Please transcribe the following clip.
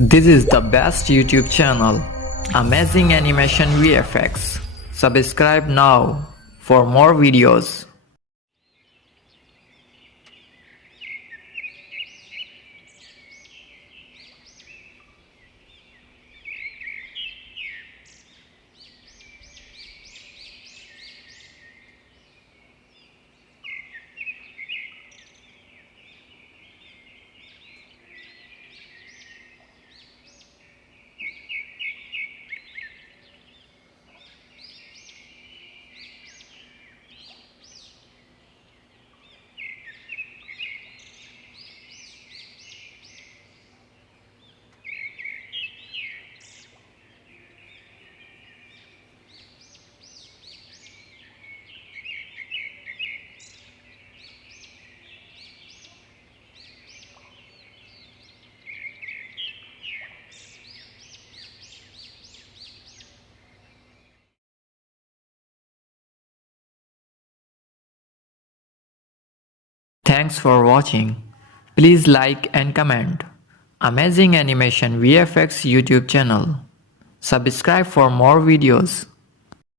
This is the best YouTube channel, Amazing Animation VFX. Subscribe now for more videos. Thanks for watching. Please like and comment. Amazing Animation VFX YouTube channel. Subscribe for more videos.